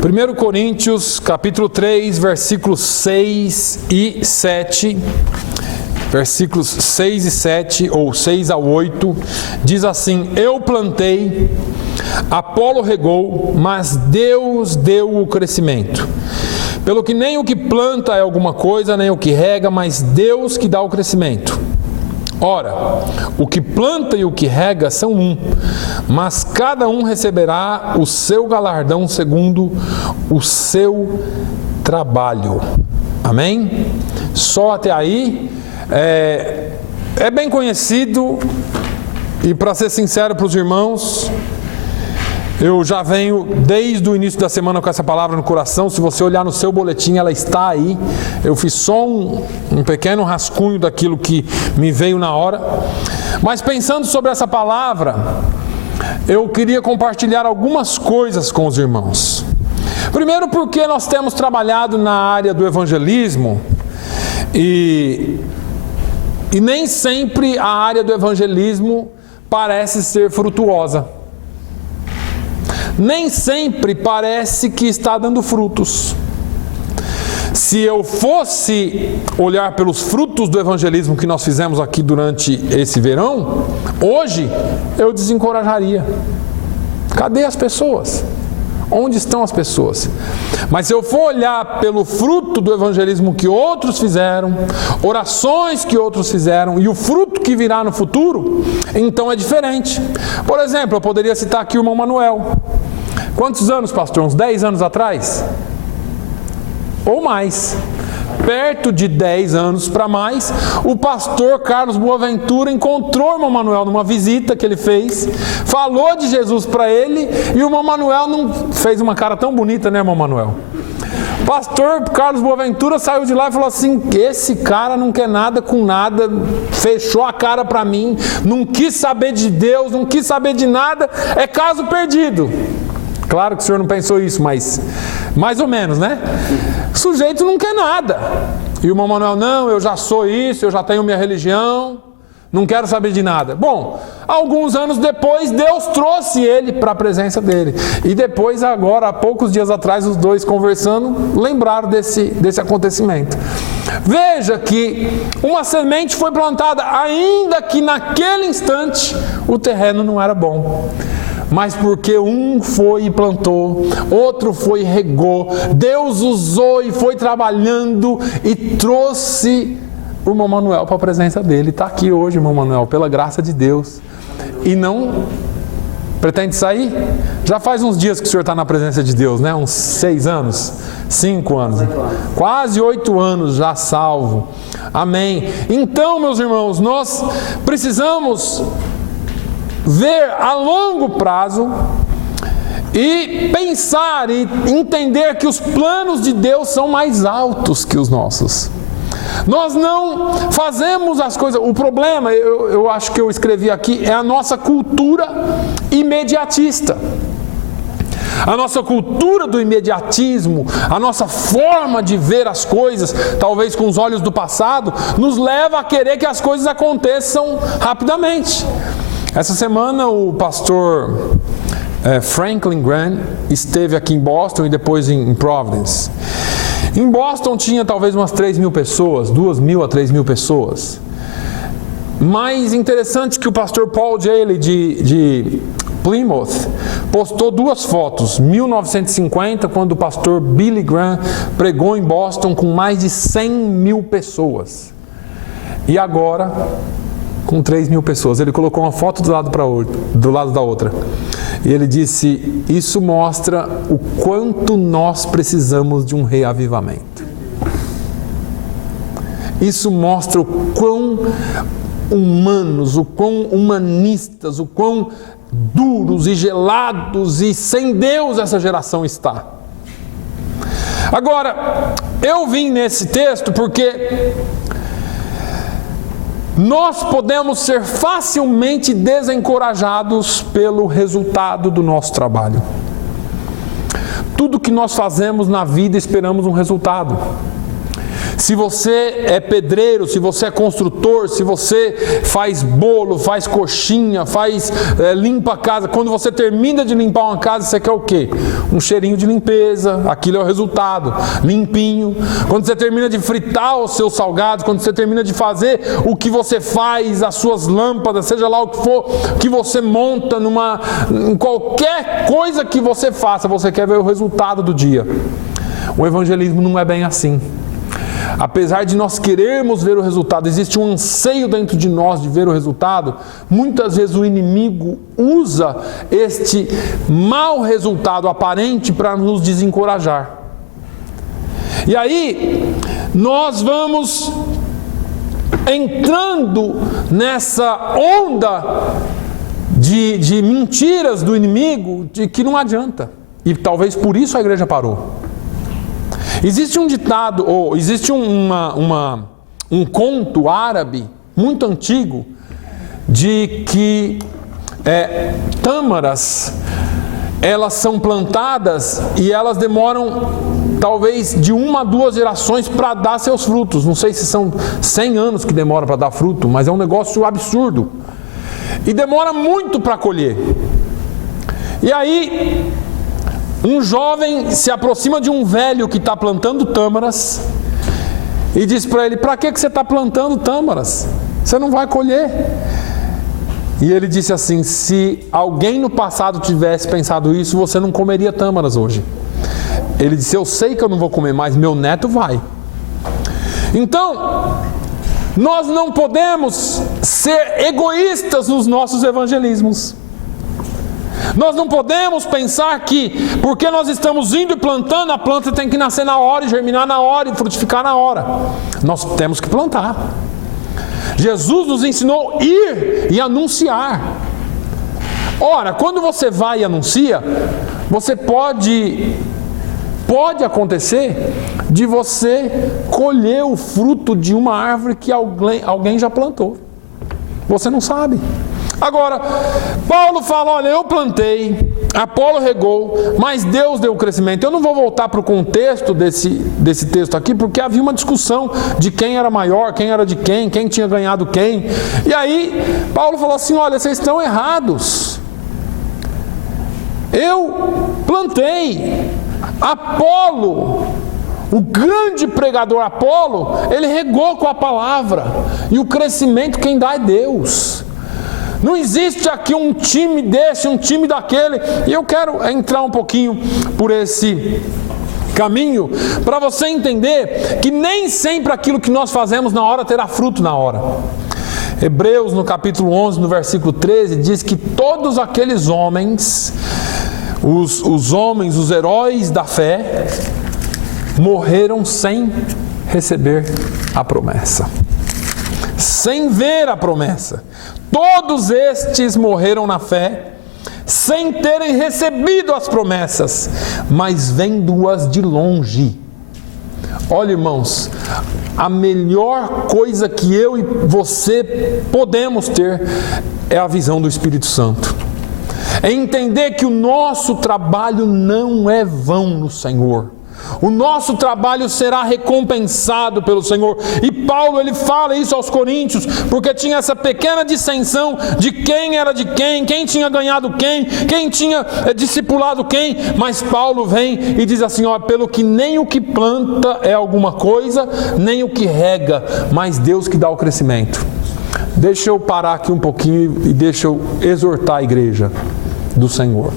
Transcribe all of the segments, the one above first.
1 Coríntios, capítulo 3, versículos 6 e 7, versículos 6 e 7, ou 6 a 8, diz assim: Eu plantei, Apolo regou, mas Deus deu o crescimento. Pelo que nem o que planta é alguma coisa, nem o que rega, mas Deus que dá o crescimento. Ora, o que planta e o que rega são um, mas cada um receberá o seu galardão segundo o seu trabalho. Amém? Só até aí é bem conhecido, e para ser sincero para os irmãos, eu já venho desde o início da semana com essa palavra no coração. Se você olhar no seu boletim, ela está aí. Eu fiz só um pequeno rascunho daquilo que me veio na hora. Mas pensando sobre essa palavra, eu queria compartilhar algumas coisas com os irmãos. Primeiro, porque nós temos trabalhado na área do evangelismo e nem sempre a área do evangelismo parece ser frutuosa. Nem sempre parece que está dando frutos. Se eu fosse olhar pelos frutos do evangelismo que nós fizemos aqui durante esse verão, hoje eu desencorajaria. Cadê as pessoas? Onde estão as pessoas? Mas se eu for olhar pelo fruto do evangelismo que outros fizeram, orações que outros fizeram e o fruto que virá no futuro, então é diferente. Por exemplo, eu poderia citar aqui o irmão Manuel. Quantos anos, pastor? Uns 10 anos atrás? Ou mais. Perto de 10 anos para mais, o pastor Carlos Boaventura encontrou o irmão Manuel numa visita que ele fez, falou de Jesus para ele, e o irmão Manuel não fez uma cara tão bonita, né, irmão Manuel? O pastor Carlos Boaventura saiu de lá e falou assim: esse cara não quer nada com nada, fechou a cara para mim, não quis saber de Deus, não quis saber de nada, é caso perdido. Claro que o senhor não pensou isso, mas mais ou menos, né? O sujeito não quer nada. E o irmão Manuel: não, eu já sou isso, eu já tenho minha religião, não quero saber de nada. Bom, alguns anos depois, Deus trouxe ele para a presença dele. E depois, agora, há poucos dias atrás, os dois conversando, lembraram desse acontecimento. Veja que uma semente foi plantada, ainda que naquele instante o terreno não era bom. Mas porque um foi e plantou, outro foi e regou, Deus usou e foi trabalhando e trouxe o irmão Manuel para a presença dele. Está aqui hoje, irmão Manuel, pela graça de Deus. E não pretende sair? Já faz uns dias que o senhor está na presença de Deus, né? Uns 6 anos, 5 anos, quase 8 anos já salvo. Amém. Então, meus irmãos, nós precisamos ver a longo prazo e pensar e entender que os planos de Deus são mais altos que os nossos. Nós não fazemos as coisas. O problema, eu acho que eu escrevi aqui, é a nossa cultura imediatista. A nossa cultura do imediatismo, a nossa forma de ver as coisas, talvez com os olhos do passado, nos leva a querer que as coisas aconteçam rapidamente. Essa semana o pastor Franklin Graham esteve aqui em Boston e depois em Providence. Em Boston tinha talvez umas 3.000 pessoas, 2.000 a 3.000 pessoas. Mais interessante que o pastor Paul Jaley de Plymouth postou 2 fotos, 1950, quando o pastor Billy Graham pregou em Boston com mais de 100.000 pessoas. E agora, com 3.000 pessoas. Ele colocou uma foto do lado da outra. E ele disse: isso mostra o quanto nós precisamos de um reavivamento. Isso mostra o quão humanos, o quão humanistas, o quão duros e gelados e sem Deus essa geração está. Agora, eu vim nesse texto porque nós podemos ser facilmente desencorajados pelo resultado do nosso trabalho. Tudo que nós fazemos na vida esperamos um resultado. Se você é pedreiro, se você é construtor, se você faz bolo, faz coxinha, limpa a casa, quando você termina de limpar uma casa, você quer o quê? Um cheirinho de limpeza, aquilo é o resultado, limpinho. Quando você termina de fritar os seus salgados, quando você termina de fazer o que você faz, as suas lâmpadas, seja lá o que for, que você monta em qualquer coisa que você faça, você quer ver o resultado do dia. O evangelismo não é bem assim. Apesar de nós querermos ver o resultado, existe um anseio dentro de nós de ver o resultado. Muitas vezes o inimigo usa este mau resultado aparente para nos desencorajar. E aí, nós vamos entrando nessa onda de mentiras do inimigo, de que não adianta. E talvez por isso a igreja parou. Existe um ditado, ou existe um conto árabe muito antigo, de que tâmaras, elas são plantadas e elas demoram talvez de 1 a 2 gerações para dar seus frutos. Não sei se são 100 anos que demora para dar fruto, mas é um negócio absurdo. E demora muito para colher. E aí, um jovem se aproxima de um velho que está plantando tâmaras e diz para ele: para que você está plantando tâmaras? Você não vai colher. E ele disse assim: se alguém no passado tivesse pensado isso, você não comeria tâmaras hoje. Ele disse: eu sei que eu não vou comer, mas meu neto vai. Então, nós não podemos ser egoístas nos nossos evangelismos. Nós não podemos pensar que, porque nós estamos indo e plantando, a planta tem que nascer na hora, e germinar na hora, e frutificar na hora. Nós temos que plantar. Jesus nos ensinou a ir e anunciar. Ora, quando você vai e anuncia, você pode acontecer de você colher o fruto de uma árvore que alguém já plantou. Você não sabe. Agora, Paulo fala: olha, eu plantei, Apolo regou, mas Deus deu o crescimento. Eu não vou voltar para o contexto desse texto aqui, porque havia uma discussão de quem era maior, quem era de quem tinha ganhado quem. E aí, Paulo falou assim: olha, vocês estão errados. Eu plantei, Apolo, o grande pregador Apolo, ele regou com a palavra, e o crescimento quem dá é Deus. Não existe aqui um time desse, um time daquele. E eu quero entrar um pouquinho por esse caminho, para você entender que nem sempre aquilo que nós fazemos na hora terá fruto na hora. Hebreus, no capítulo 11, no versículo 13, diz que todos aqueles homens, os homens, os heróis da fé, morreram sem receber a promessa, sem ver a promessa. Todos estes morreram na fé, sem terem recebido as promessas, mas vendo-as de longe. Olha, irmãos, a melhor coisa que eu e você podemos ter é a visão do Espírito Santo. É entender que o nosso trabalho não é vão no Senhor. O nosso trabalho será recompensado pelo Senhor. E Paulo, ele fala isso aos coríntios, porque tinha essa pequena dissensão de quem era de quem tinha ganhado quem tinha discipulado quem. Mas Paulo vem e diz assim: ó, pelo que nem o que planta é alguma coisa, nem o que rega, mas Deus que dá o crescimento. Deixa eu parar aqui um pouquinho e deixa eu exortar a igreja do Senhor.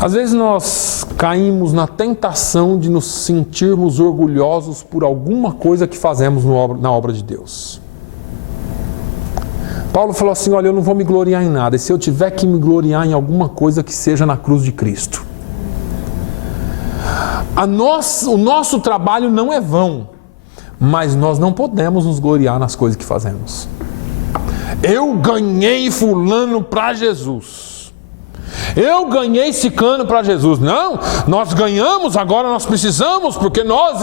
Às vezes nós caímos na tentação de nos sentirmos orgulhosos por alguma coisa que fazemos na obra de Deus. Paulo falou assim: olha, eu não vou me gloriar em nada, e se eu tiver que me gloriar em alguma coisa, que seja na cruz de Cristo. O nosso trabalho não é vão, mas nós não podemos nos gloriar nas coisas que fazemos. Eu ganhei fulano para Jesus. Eu ganhei ciclano para Jesus. Não, nós ganhamos, agora nós precisamos, porque nós...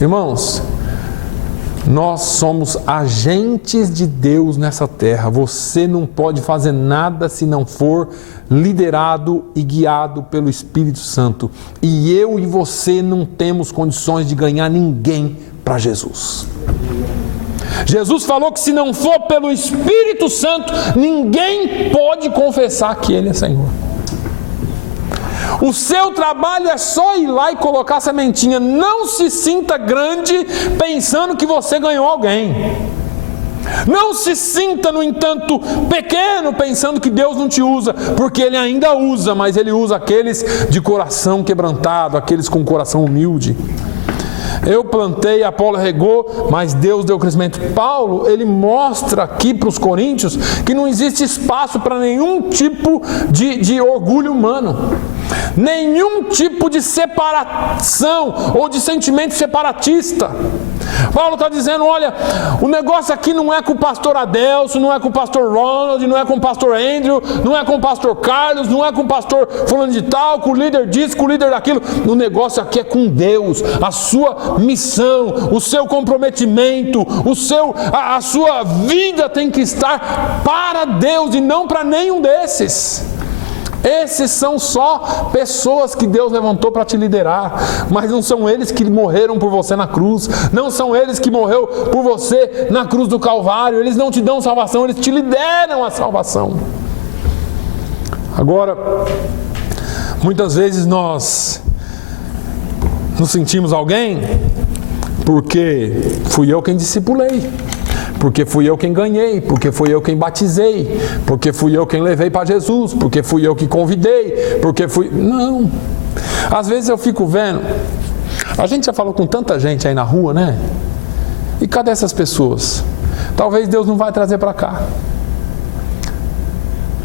Irmãos, Nós somos agentes de Deus nessa terra. Você não pode fazer nada se não for liderado e guiado pelo Espírito Santo. E eu e você não temos condições de ganhar ninguém para Jesus. Jesus falou que se não for pelo Espírito Santo, ninguém pode confessar que Ele é Senhor. O seu trabalho é só ir lá e colocar a sementinha. Não se sinta grande pensando que você ganhou alguém. Não se sinta, no entanto, pequeno pensando que Deus não te usa, porque Ele ainda usa, mas Ele usa aqueles de coração quebrantado, aqueles com coração humilde. Eu plantei, Apolo regou, mas Deus deu crescimento. Paulo, ele mostra aqui para os coríntios que não existe espaço para nenhum tipo de orgulho humano, nenhum tipo de separação ou de sentimento separatista. Paulo está dizendo, olha, o negócio aqui não é com o pastor Adelso, não é com o pastor Ronald, não é com o pastor Andrew, não é com o pastor Carlos, não é com o pastor fulano de tal, com o líder disso, com o líder daquilo. O negócio aqui é com Deus. A sua missão, o seu comprometimento, a sua vida tem que estar para Deus e não para nenhum desses. Esses são só pessoas que Deus levantou para te liderar, mas não são eles que morreram por você na cruz, não são eles que morreram por você na cruz do Calvário. Eles não te dão salvação, eles te lideram a salvação. Agora, muitas vezes nós nos sentimos alguém porque fui eu quem discipulei, porque fui eu quem ganhei, porque fui eu quem batizei, porque fui eu quem levei para Jesus, porque fui eu que convidei, porque fui... Não. Às vezes eu fico vendo, a gente já falou com tanta gente aí na rua, né? E cadê essas pessoas? Talvez Deus não vai trazer para cá.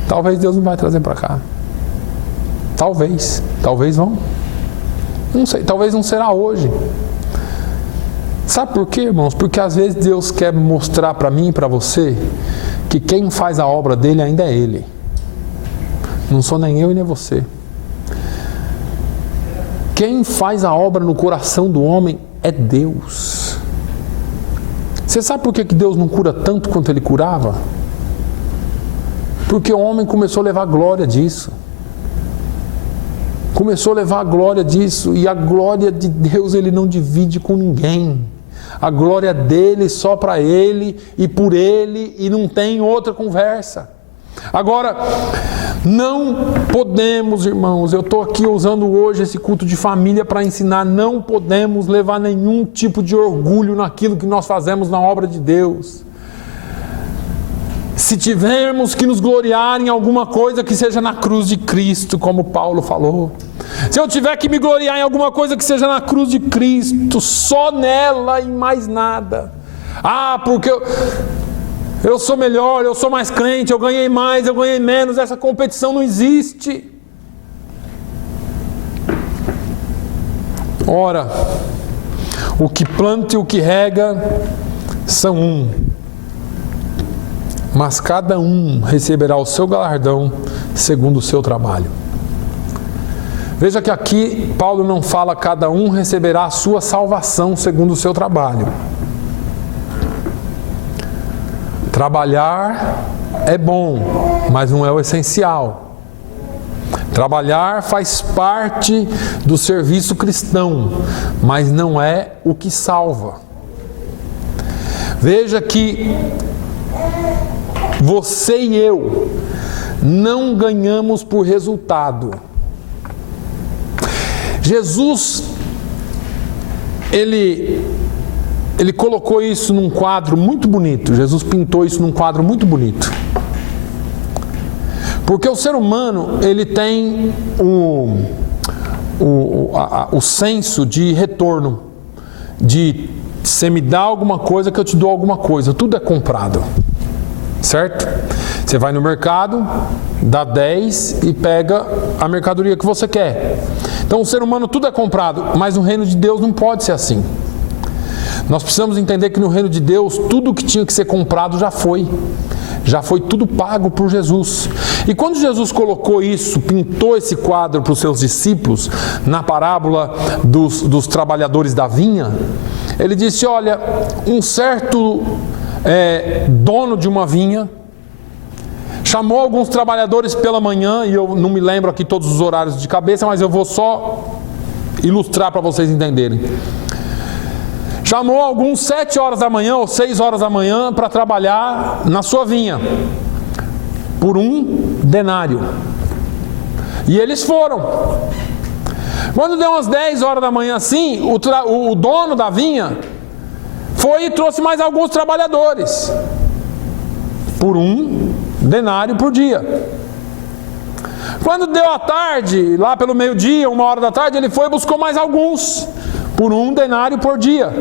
Talvez Deus não vai trazer para cá. Talvez vão. Não sei, talvez não será hoje. Sabe por quê, irmãos? Porque às vezes Deus quer mostrar para mim e para você que quem faz a obra dele ainda é Ele. Não sou nem eu e nem você. Quem faz a obra no coração do homem é Deus. Você sabe por que Deus não cura tanto quanto Ele curava? Porque o homem começou a levar glória disso. Começou a levar a glória disso. E a glória de Deus Ele não divide com ninguém. A glória dele só para Ele e por Ele, e não tem outra conversa. Agora, não podemos, irmãos, eu estou aqui usando hoje esse culto de família para ensinar, não podemos levar nenhum tipo de orgulho naquilo que nós fazemos na obra de Deus. Se tivermos que nos gloriar em alguma coisa, que seja na cruz de Cristo, como Paulo falou. Se eu tiver que me gloriar em alguma coisa, que seja na cruz de Cristo, só nela e mais nada. Ah, porque eu sou melhor, eu sou mais crente, eu ganhei mais, eu ganhei menos. Essa competição não existe. Ora, o que planta e o que rega são um. Mas cada um receberá o seu galardão segundo o seu trabalho. Veja que aqui Paulo não fala cada um receberá a sua salvação segundo o seu trabalho. Trabalhar é bom, mas não é o essencial. Trabalhar faz parte do serviço cristão, mas não é o que salva. Veja que você e eu não ganhamos por resultado. Jesus, ele colocou isso num quadro muito bonito. Jesus pintou isso num quadro muito bonito. Porque o ser humano, ele tem o senso de retorno. De você me dá alguma coisa que eu te dou alguma coisa. Tudo é comprado. Certo? Você vai no mercado, dá 10 e pega a mercadoria que você quer. Então o ser humano tudo é comprado, mas no reino de Deus não pode ser assim. Nós precisamos entender que no reino de Deus tudo que tinha que ser comprado já foi tudo pago por Jesus. E quando Jesus colocou isso, pintou esse quadro para os seus discípulos, na parábola dos trabalhadores da vinha, Ele disse: olha, um certo dono de uma vinha chamou alguns trabalhadores pela manhã, e eu não me lembro aqui todos os horários de cabeça, mas eu vou só ilustrar para vocês entenderem. Chamou alguns 7 horas da manhã ou 6 horas da manhã para trabalhar na sua vinha, por 1 denário. E eles foram. Quando deu umas 10 horas da manhã assim, o dono da vinha foi e trouxe mais alguns trabalhadores, por 1 denário por dia. Quando deu a tarde, lá pelo meio-dia, 1 hora da tarde, ele foi e buscou mais alguns, por 1 denário por dia.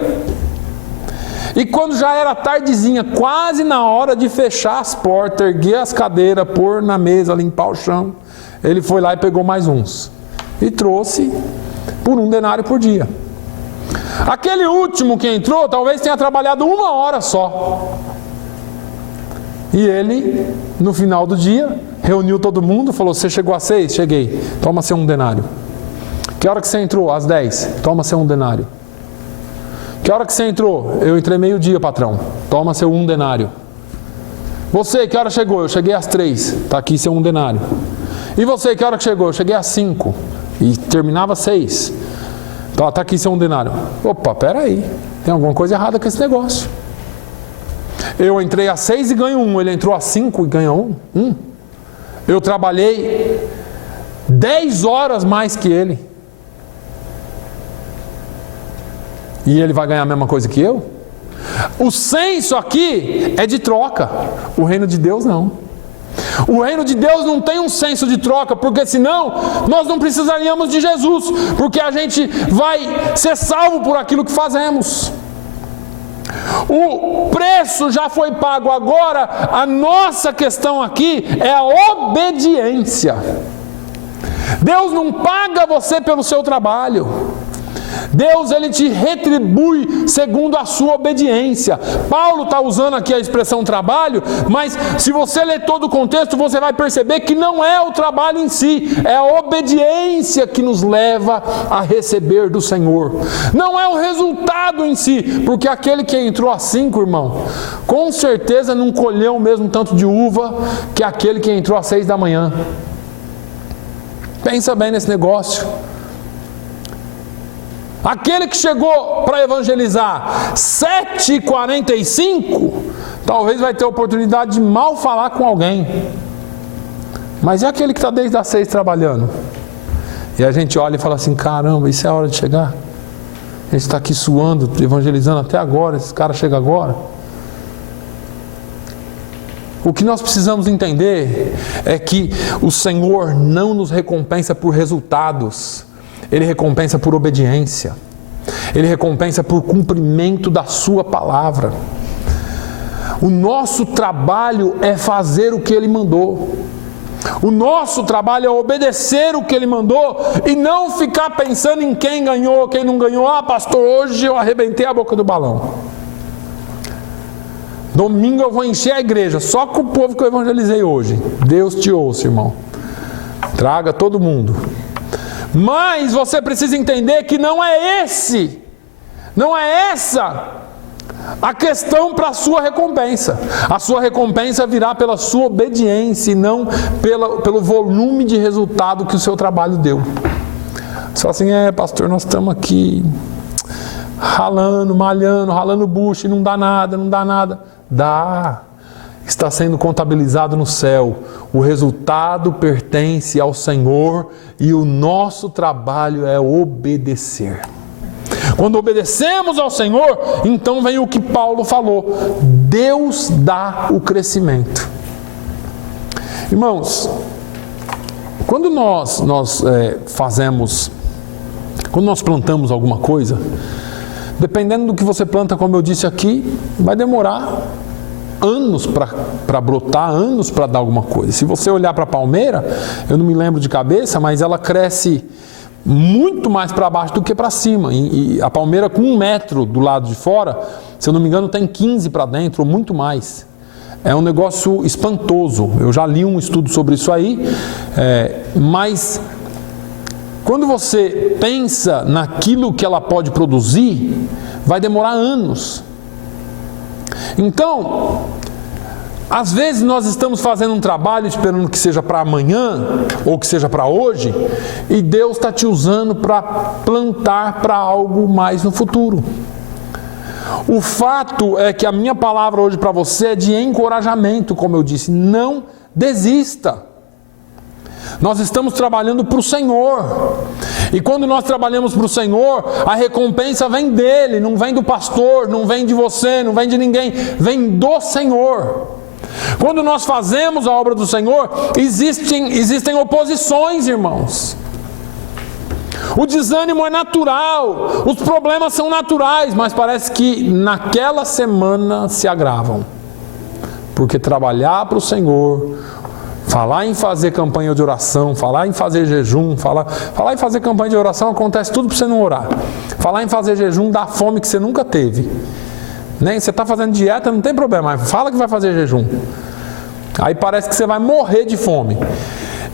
E quando já era tardezinha, quase na hora de fechar as portas, erguer as cadeiras, pôr na mesa, limpar o chão, ele foi lá e pegou mais uns e trouxe por 1 denário por dia. Aquele último que entrou talvez tenha trabalhado 1 hora só. E ele, no final do dia, reuniu todo mundo, falou: você chegou às 6? Cheguei. Toma-se 1 denário. Que hora que você entrou? Às 10. Toma-se 1 denário. Que hora que você entrou? Eu entrei meio-dia, patrão. Toma-se 1 denário. Você, que hora chegou? Eu cheguei às 3. Está aqui seu 1 denário. E você, que hora que chegou? Eu cheguei às 5. E terminava às 6. Então, está aqui seu 1 denário. Opa, peraí. Tem alguma coisa errada com esse negócio. Eu entrei às 6 e ganho 1. Ele entrou às 5 e ganha 1. Eu trabalhei 10 horas mais que ele. E ele vai ganhar a mesma coisa que eu? O senso aqui é de troca. O reino de Deus não. O reino de Deus não tem um senso de troca, porque senão nós não precisaríamos de Jesus, porque a gente vai ser salvo por aquilo que fazemos. O preço já foi pago, agora a nossa questão aqui é a obediência. Deus não paga você pelo seu trabalho. Deus, ele te retribui segundo a sua obediência. Paulo está usando aqui a expressão trabalho, mas se você ler todo o contexto, você vai perceber que não é o trabalho em si, é a obediência que nos leva a receber do Senhor. Não é o resultado em si, porque aquele que entrou às 5, irmão, com certeza não colheu o mesmo tanto de uva que aquele que entrou às 6 da manhã. Pensa bem nesse negócio. Aquele que chegou para evangelizar 7h45, talvez vai ter oportunidade de mal falar com alguém. Mas e aquele que está desde as 6 trabalhando? E a gente olha e fala assim: caramba, isso é a hora de chegar? A gente está aqui suando, evangelizando até agora, esse cara chega agora. O que nós precisamos entender é que o Senhor não nos recompensa por resultados. Ele recompensa por obediência. Ele recompensa por cumprimento da sua palavra. O nosso trabalho é fazer o que Ele mandou. O nosso trabalho é obedecer o que Ele mandou e não ficar pensando em quem ganhou, quem não ganhou. Ah, pastor, hoje eu arrebentei a boca do balão. Domingo eu vou encher a igreja só com o povo que eu evangelizei hoje. Deus te ouça, irmão. Traga todo mundo. Mas você precisa entender que não é essa a questão para a sua recompensa. A sua recompensa virá pela sua obediência e não pelo volume de resultado que o seu trabalho deu. Só assim: pastor, nós estamos aqui ralando, malhando, ralando bucho e não dá nada. Dá. Está sendo contabilizado no céu. O resultado pertence ao Senhor e o nosso trabalho é obedecer. Quando obedecemos ao Senhor, então vem o que Paulo falou: Deus dá o crescimento. Irmãos, quando nós plantamos alguma coisa, dependendo do que você planta, como eu disse aqui, vai demorar anos para brotar, anos para dar alguma coisa. Se você olhar para a palmeira, eu não me lembro de cabeça, mas ela cresce muito mais para baixo do que para cima. E a palmeira com 1 metro do lado de fora, se eu não me engano, tem 15 para dentro, ou muito mais. É um negócio espantoso. Eu já li um estudo sobre isso aí, mas quando você pensa naquilo que ela pode produzir, vai demorar anos. Então, às vezes nós estamos fazendo um trabalho esperando que seja para amanhã, ou que seja para hoje, e Deus está te usando para plantar para algo mais no futuro. O fato é que a minha palavra hoje para você é de encorajamento, como eu disse, não desista. Nós estamos trabalhando para o Senhor, e quando nós trabalhamos para o Senhor, a recompensa vem dele, não vem do pastor, não vem de você, não vem de ninguém, vem do Senhor. Quando nós fazemos a obra do Senhor, existem oposições, irmãos. O desânimo é natural, os problemas são naturais, mas parece que naquela semana se agravam. Porque trabalhar para o Senhor, falar em fazer campanha de oração, falar em fazer jejum, falar em fazer campanha de oração, acontece tudo para você não orar. Falar em fazer jejum dá fome que você nunca teve. Nem você está fazendo dieta, não tem problema, mas fala que vai fazer jejum. Aí parece que você vai morrer de fome.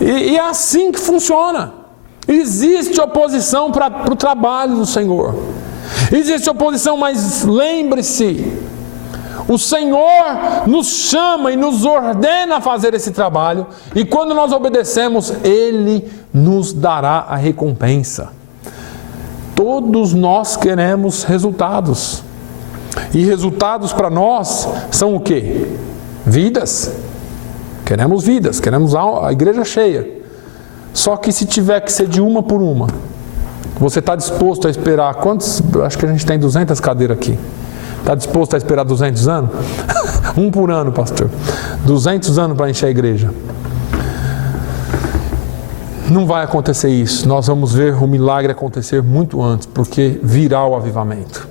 E é assim que funciona. Existe oposição para o trabalho do Senhor. Existe oposição, mas lembre-se, o Senhor nos chama e nos ordena a fazer esse trabalho, e quando nós obedecemos, Ele nos dará a recompensa. Todos nós queremos resultados. E resultados para nós são o quê? Vidas. Queremos vidas, queremos a igreja cheia. Só que se tiver que ser de uma por uma, você está disposto a esperar quantos? Acho que a gente tem 200 cadeiras aqui. Está disposto a esperar 200 anos? Um por ano, pastor. 200 anos para encher a igreja. Não vai acontecer isso. Nós vamos ver o milagre acontecer muito antes, porque virá o avivamento.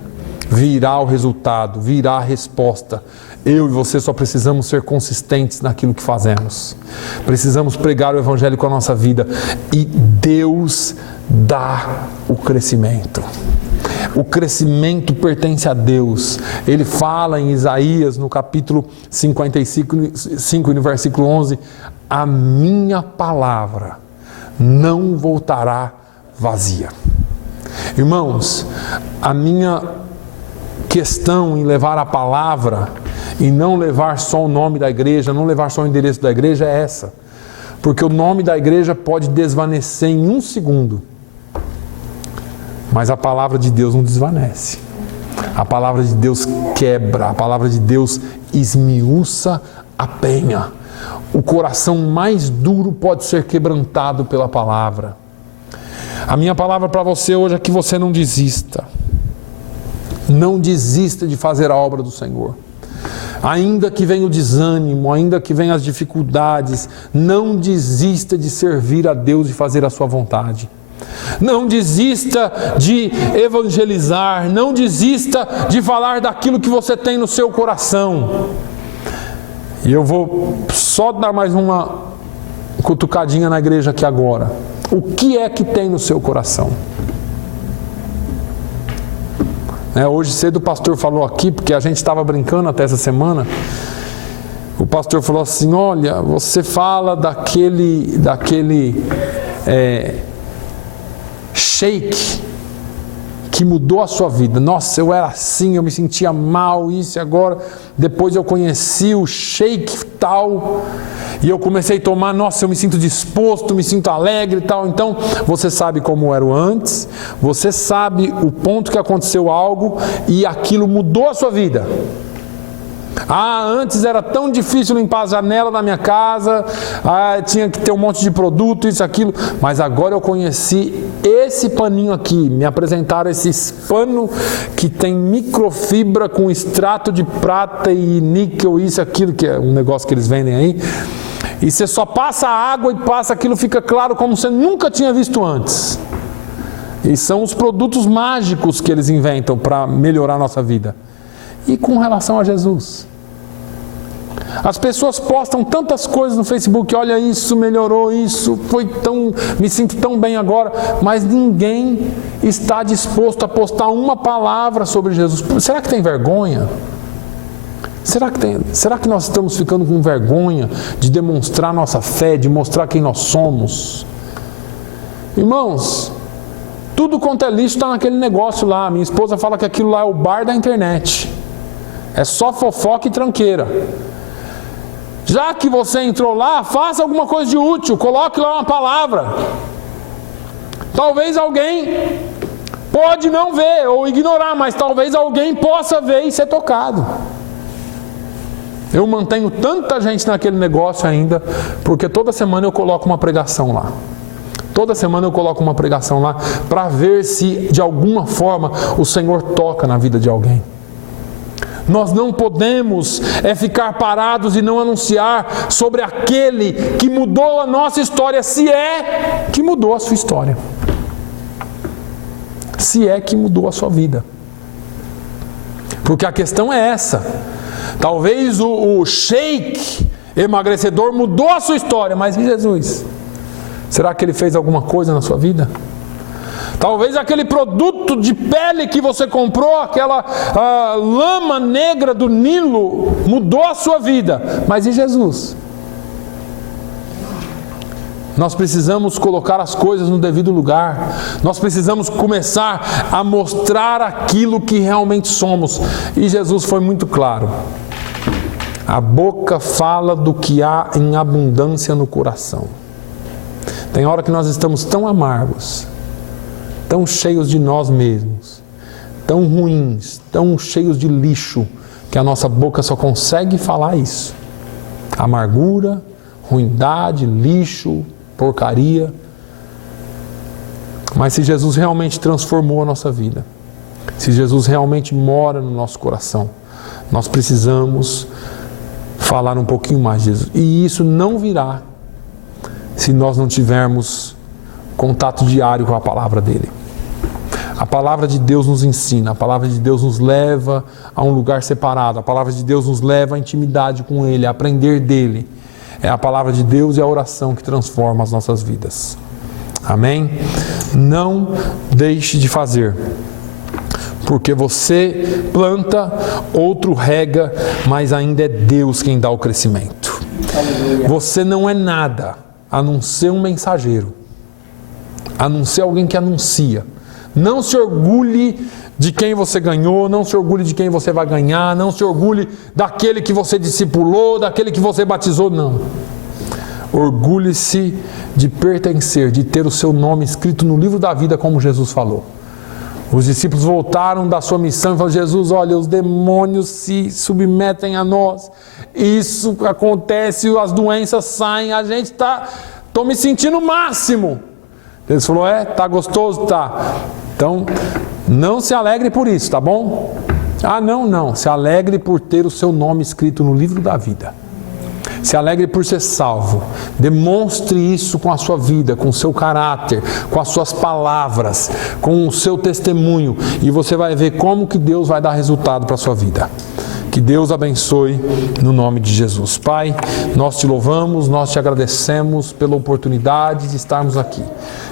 Virá o resultado, virá a resposta. Eu e você só precisamos ser consistentes naquilo que fazemos. Precisamos pregar o Evangelho com a nossa vida. E Deus dá o crescimento. O crescimento pertence a Deus. Ele fala em Isaías, no capítulo 55, no versículo 11, a minha palavra não voltará vazia. Irmãos, a minha questão em levar a palavra e não levar só o nome da igreja, não levar só o endereço da igreja é essa. Porque o nome da igreja pode desvanecer em um segundo. Mas a palavra de Deus não desvanece. A palavra de Deus quebra, a palavra de Deus esmiuça a penha. O coração mais duro pode ser quebrantado pela palavra. A minha palavra para você hoje é que você não desista. Não desista de fazer a obra do Senhor. Ainda que venha o desânimo, ainda que venham as dificuldades, não desista de servir a Deus e fazer a sua vontade. Não desista de evangelizar, não desista de falar daquilo que você tem no seu coração. E eu vou só dar mais uma cutucadinha na igreja aqui agora. O que é que tem no seu coração? Hoje cedo o pastor falou aqui, porque a gente estava brincando até essa semana. O pastor falou assim: olha, você fala daquele shake que mudou a sua vida. Nossa, eu era assim, eu me sentia mal, isso e agora. Depois eu conheci o shake tal, e eu comecei a tomar, nossa, eu me sinto disposto, me sinto alegre e tal. Então, você sabe como era o antes, você sabe o ponto que aconteceu algo e aquilo mudou a sua vida. Antes era tão difícil limpar a janela da minha casa, tinha que ter um monte de produto, isso, aquilo, mas agora eu conheci esse paninho aqui, me apresentaram esse pano que tem microfibra com extrato de prata e níquel, isso, aquilo, que é um negócio que eles vendem aí, e você só passa água e passa aquilo, fica claro como você nunca tinha visto antes. E são os produtos mágicos que eles inventam para melhorar a nossa vida. E com relação a Jesus? As pessoas postam tantas coisas no Facebook, olha isso, melhorou isso, me sinto tão bem agora, mas ninguém está disposto a postar uma palavra sobre Jesus. Será que tem vergonha? Será que nós estamos ficando com vergonha de demonstrar nossa fé, de mostrar quem nós somos? Irmãos, Tudo quanto é lixo está naquele negócio lá. Minha esposa fala que aquilo lá é o bar da internet. É só fofoca e tranqueira. Já que você entrou lá, faça alguma coisa de útil. Coloque lá uma palavra. Talvez alguém pode não ver ou ignorar, mas talvez alguém possa ver e ser tocado. Eu mantenho tanta gente naquele negócio ainda, porque toda semana eu coloco uma pregação lá. Toda semana eu coloco uma pregação lá para ver se de alguma forma o Senhor toca na vida de alguém. Nós não podemos ficar parados e não anunciar sobre aquele que mudou a nossa história, se é que mudou a sua história. Se é que mudou a sua vida. Porque a questão é essa. Talvez o shake emagrecedor mudou a sua história, mas e Jesus? Será que ele fez alguma coisa na sua vida? Talvez aquele produto de pele que você comprou, aquela lama negra do Nilo, mudou a sua vida, mas e Jesus? Nós precisamos colocar as coisas no devido lugar. Nós precisamos começar a mostrar aquilo que realmente somos. E Jesus foi muito claro. A boca fala do que há em abundância no coração. Tem hora que nós estamos tão amargos, tão cheios de nós mesmos, tão ruins, tão cheios de lixo, que a nossa boca só consegue falar isso. Amargura, ruindade, lixo, porcaria. Mas se Jesus realmente transformou a nossa vida, se Jesus realmente mora no nosso coração, nós precisamos falar um pouquinho mais de Jesus. E isso não virá se nós não tivermos contato diário com a palavra dele. A palavra de Deus nos ensina, a palavra de Deus nos leva a um lugar separado, a palavra de Deus nos leva à intimidade com ele, a aprender dele. É a palavra de Deus e a oração que transforma as nossas vidas. Amém? Não deixe de fazer, porque você planta, outro rega, mas ainda é Deus quem dá o crescimento. Você não é nada a não ser um mensageiro, a não ser alguém que anuncia. Não se orgulhe de quem você ganhou, não se orgulhe de quem você vai ganhar, não se orgulhe daquele que você discipulou, daquele que você batizou, não. Orgulhe-se de pertencer, de ter o seu nome escrito no livro da vida, como Jesus falou. Os discípulos voltaram da sua missão e falaram: Jesus, olha, os demônios se submetem a nós, isso acontece, as doenças saem, a gente estou me sentindo o máximo. Jesus falou: tá gostoso? Tá. Então, não se alegre por isso, tá bom? Não. Se alegre por ter o seu nome escrito no livro da vida. Se alegre por ser salvo. Demonstre isso com a sua vida, com o seu caráter, com as suas palavras, com o seu testemunho. E você vai ver como que Deus vai dar resultado para a sua vida. Que Deus abençoe no nome de Jesus. Pai, nós te louvamos, nós te agradecemos pela oportunidade de estarmos aqui.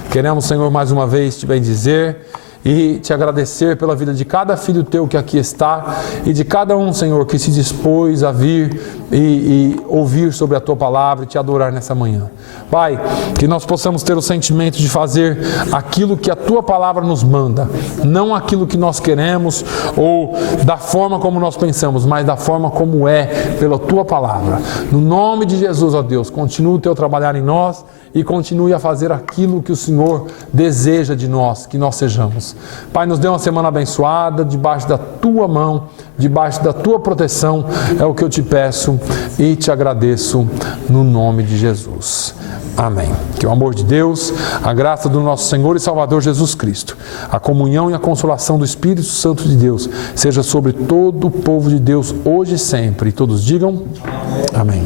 Queremos, Senhor, mais uma vez te bendizer e te agradecer pela vida de cada filho teu que aqui está e de cada um, Senhor, que se dispôs a vir e ouvir sobre a tua palavra e te adorar nessa manhã. Pai, que nós possamos ter o sentimento de fazer aquilo que a tua palavra nos manda, não aquilo que nós queremos ou da forma como nós pensamos, mas da forma como é pela tua palavra. No nome de Jesus, ó Deus, continue o teu trabalhar em nós e continue a fazer aquilo que o Senhor deseja de nós, que nós sejamos. Pai, nos dê uma semana abençoada, debaixo da tua mão, debaixo da tua proteção, é o que eu te peço e te agradeço no nome de Jesus. Amém. Que o amor de Deus, a graça do nosso Senhor e Salvador Jesus Cristo, a comunhão e a consolação do Espírito Santo de Deus, seja sobre todo o povo de Deus, hoje e sempre. E todos digam amém.